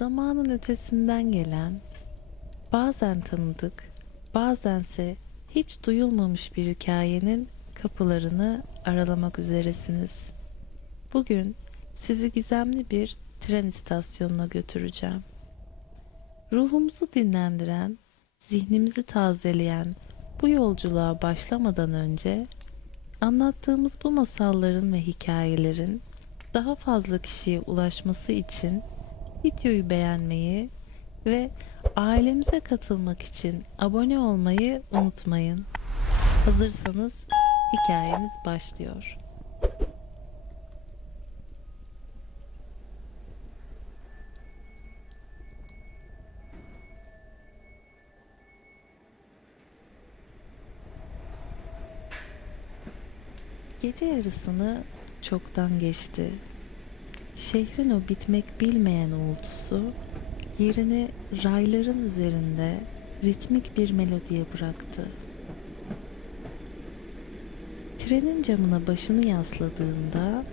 zamanın ötesinden gelen, bazen tanıdık, bazense hiç duyulmamış bir hikayenin kapılarını aralamak üzeresiniz. Bugün sizi gizemli bir tren istasyonuna götüreceğim. Ruhumuzu dinlendiren, zihnimizi tazeleyen bu yolculuğa başlamadan önce anlattığımız bu masalların ve hikayelerin daha fazla kişiye ulaşması için videoyu beğenmeyi ve ailemize katılmak için abone olmayı unutmayın. Hazırsanız hikayemiz başlıyor. Gece yarısını çoktan geçti. Şehrin o bitmek bilmeyen uğultusu yerini rayların üzerinde ritmik bir melodiye bıraktı. Trenin camına başını yasladığında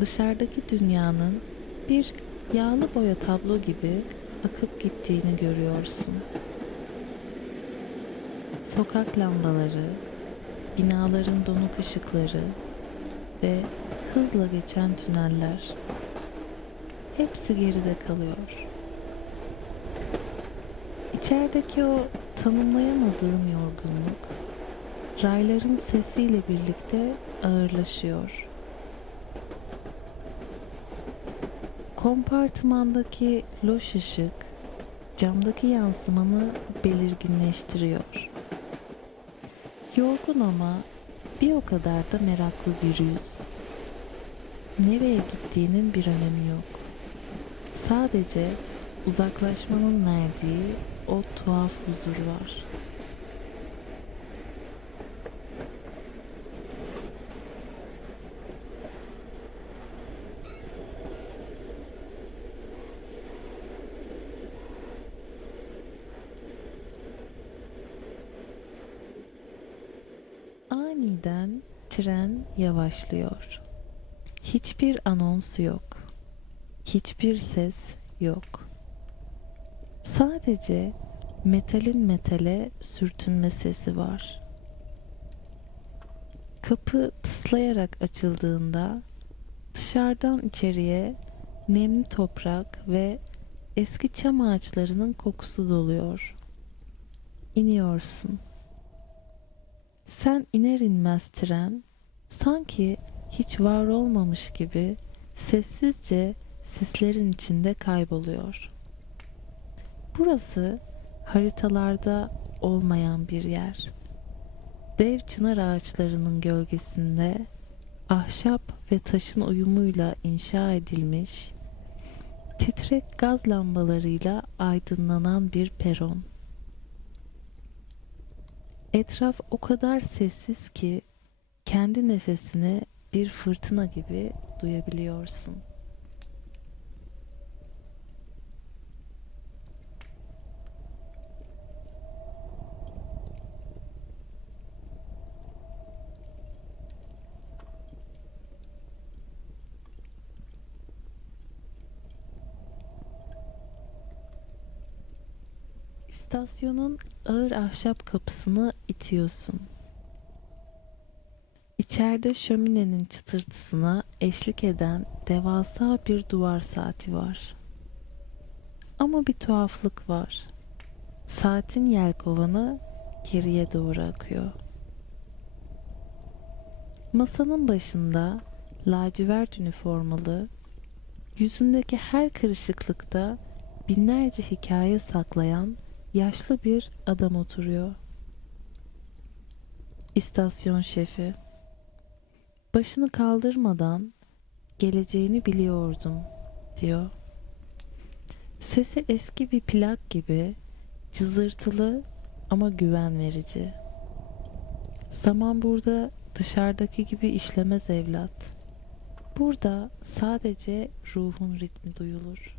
dışarıdaki dünyanın bir yağlı boya tablo gibi akıp gittiğini görüyorsun. Sokak lambaları, binaların donuk ışıkları ve hızla geçen tüneller hepsi geride kalıyor. İçerideki o tanımlayamadığım yorgunluk rayların sesiyle birlikte ağırlaşıyor. Kompartımandaki loş ışık camdaki yansımanı belirginleştiriyor. Yorgun ama bir o kadar da meraklı bir yüz. Nereye gittiğinin bir önemi yok. Sadece uzaklaşmanın verdiği o tuhaf huzur var. Aniden tren yavaşlıyor. Hiçbir anons yok. Hiçbir ses yok. Sadece metalin metale sürtünme sesi var. Kapı tıslayarak açıldığında dışarıdan içeriye nemli toprak ve eski çam ağaçlarının kokusu doluyor. İniyorsun. Sen iner inmez tren sanki hiç var olmamış gibi sessizce sislerin içinde kayboluyor. Burası haritalarda olmayan bir yer. Dev çınar ağaçlarının gölgesinde ahşap ve taşın uyumuyla inşa edilmiş titrek gaz lambalarıyla aydınlanan bir peron. Etraf o kadar sessiz ki kendi nefesini bir fırtına gibi duyabiliyorsun. İstasyonun ağır ahşap kapısını itiyorsun. İçeride şöminenin çıtırtısına eşlik eden devasa bir duvar saati var. Ama bir tuhaflık var. Saatin yelkovanı geriye doğru akıyor. Masanın başında lacivert üniformalı, yüzündeki her kırışıklıkta binlerce hikaye saklayan yaşlı bir adam oturuyor. İstasyon şefi. Başını kaldırmadan geleceğini biliyordum diyor. Sesi eski bir plak gibi cızırtılı ama güven verici. Zaman burada dışarıdaki gibi işlemez evlat. Burada sadece ruhun ritmi duyulur.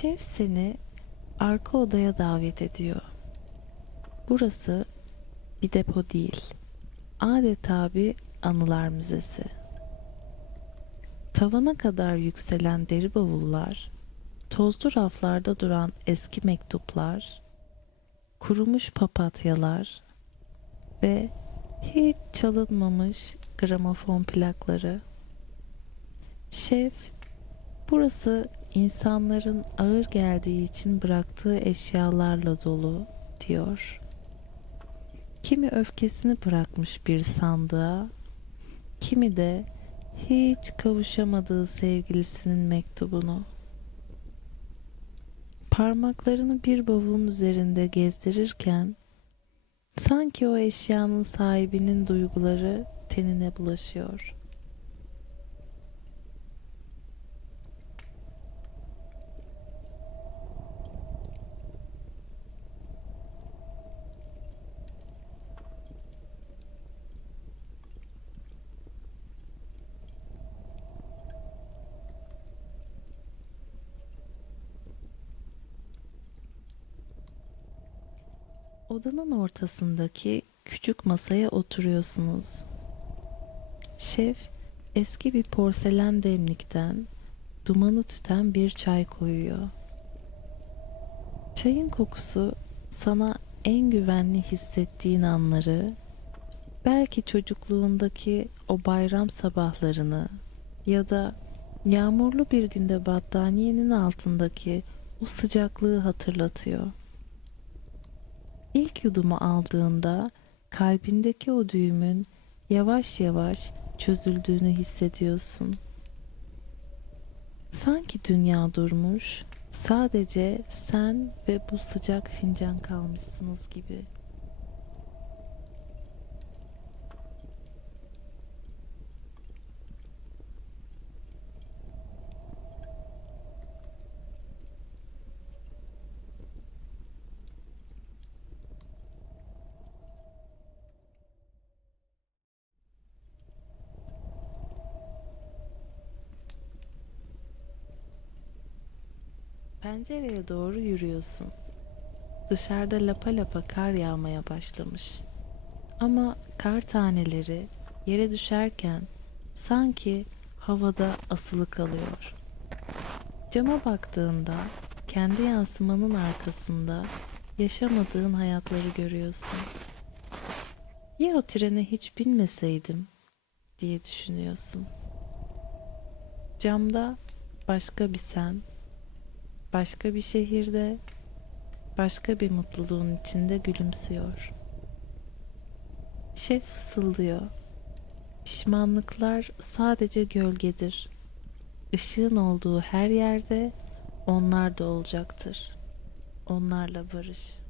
Şef seni arka odaya davet ediyor. Burası bir depo değil. Adeta bir anılar müzesi. Tavana kadar yükselen deri bavullar, tozlu raflarda duran eski mektuplar, kurumuş papatyalar ve hiç çalınmamış gramofon plakları. Şef, burası insanların ağır geldiği için bıraktığı eşyalarla dolu diyor. Kimi öfkesini bırakmış bir sandığa, kimi de hiç kavuşamadığı sevgilisinin mektubunu. Parmaklarını bir bavulun üzerinde gezdirirken sanki o eşyanın sahibinin duyguları tenine bulaşıyor. Odanın ortasındaki küçük masaya oturuyorsunuz. Şef eski bir porselen demlikten dumanı tüten bir çay koyuyor. Çayın kokusu sana en güvenli hissettiğin anları, belki çocukluğundaki o bayram sabahlarını ya da yağmurlu bir günde battaniyenin altındaki o sıcaklığı hatırlatıyor. İlk yudumu aldığında kalbindeki o düğümün yavaş yavaş çözüldüğünü hissediyorsun. Sanki dünya durmuş, sadece sen ve bu sıcak fincan kalmışsınız gibi. Pencereye doğru yürüyorsun. Dışarıda lapa lapa kar yağmaya başlamış. Ama kar taneleri yere düşerken sanki havada asılı kalıyor. Cama baktığında kendi yansımanın arkasında yaşamadığın hayatları görüyorsun. Ya o trene hiç binmeseydim diye düşünüyorsun. Camda başka bir sen, başka bir şehirde, başka bir mutluluğun içinde gülümsüyor. Şef fısıldıyor. Pişmanlıklar sadece gölgedir. Işığın olduğu her yerde onlar da olacaktır. Onlarla barış.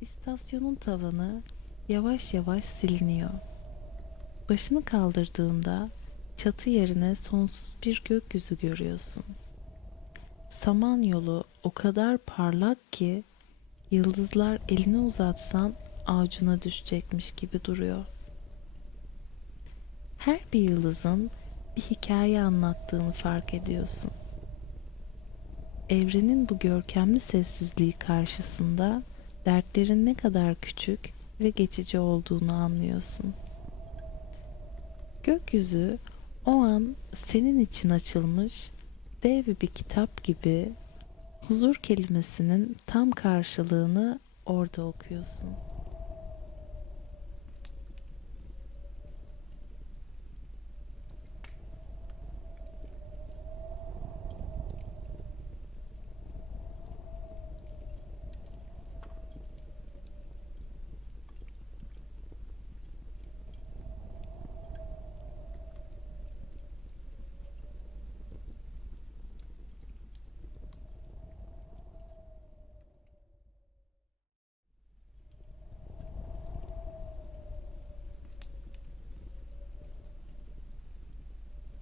İstasyonun tavanı yavaş yavaş siliniyor. Başını kaldırdığında çatı yerine sonsuz bir gökyüzü görüyorsun. Samanyolu o kadar parlak ki yıldızlar elini uzatsan avucuna düşecekmiş gibi duruyor. Her bir yıldızın bir hikaye anlattığını fark ediyorsun. Evrenin bu görkemli sessizliği karşısında dertlerin ne kadar küçük ve geçici olduğunu anlıyorsun. Gökyüzü o an senin için açılmış dev bir kitap gibi huzur kelimesinin tam karşılığını orada okuyorsun.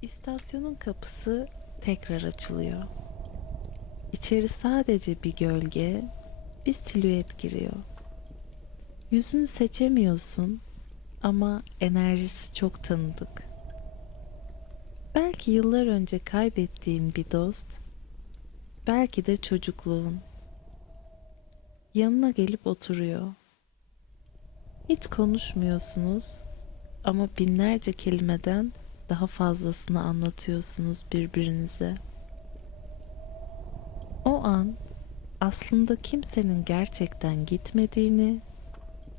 İstasyonun kapısı tekrar açılıyor. İçeri sadece bir gölge, bir silüet giriyor. Yüzünü seçemiyorsun ama enerjisi çok tanıdık. Belki yıllar önce kaybettiğin bir dost, belki de çocukluğun. Yanına gelip oturuyor. Hiç konuşmuyorsunuz ama binlerce kelimeden daha fazlasını anlatıyorsunuz birbirinize. O an aslında kimsenin gerçekten gitmediğini,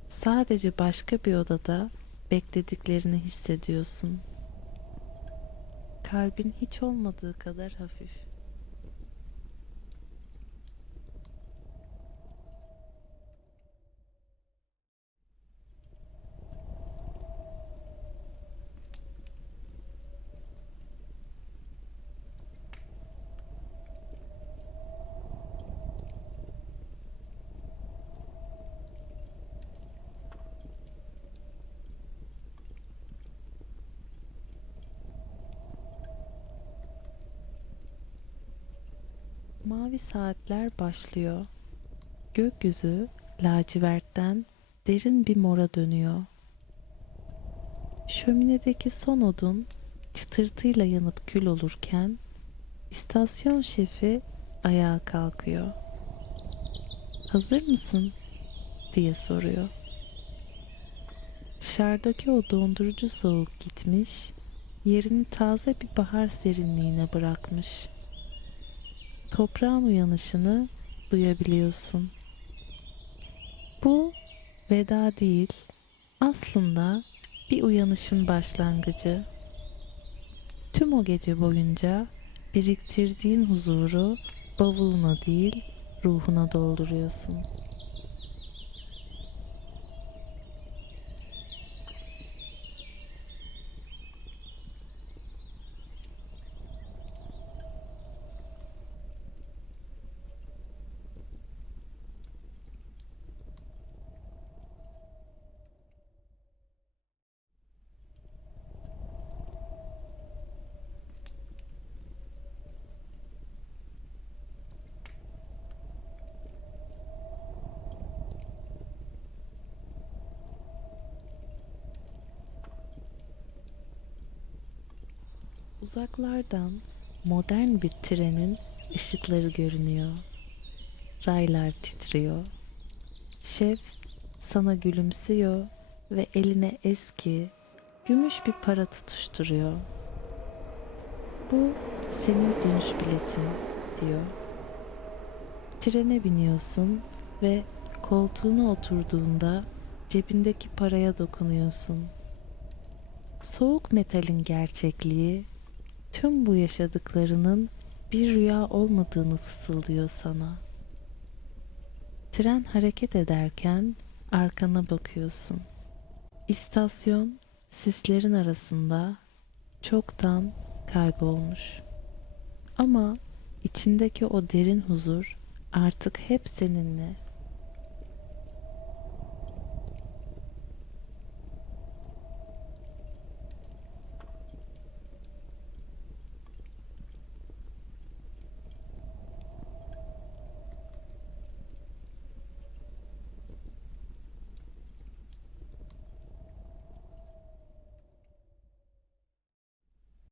sadece başka bir odada beklediklerini hissediyorsun. Kalbin hiç olmadığı kadar hafif. Mavi saatler başlıyor. Gökyüzü lacivertten derin bir mora dönüyor. Şöminedeki son odun çıtırtıyla yanıp kül olurken istasyon şefi ayağa kalkıyor. Hazır mısın? diye soruyor. Dışarıdaki o dondurucu soğuk gitmiş, yerini taze bir bahar serinliğine bırakmış toprağın uyanışını duyabiliyorsun. Bu veda değil, aslında bir uyanışın başlangıcı. Tüm o gece boyunca biriktirdiğin huzuru bavuluna değil, ruhuna dolduruyorsun. Uzaklardan modern bir trenin ışıkları görünüyor. Raylar titriyor. Şef sana gülümsüyor ve eline eski, gümüş bir para tutuşturuyor. Bu senin dönüş biletin diyor. Trene biniyorsun ve koltuğuna oturduğunda cebindeki paraya dokunuyorsun. Soğuk metalin gerçekliği tüm bu yaşadıklarının bir rüya olmadığını fısıldıyor sana. Tren hareket ederken arkana bakıyorsun. İstasyon sislerin arasında çoktan kaybolmuş. Ama içindeki o derin huzur artık hep seninle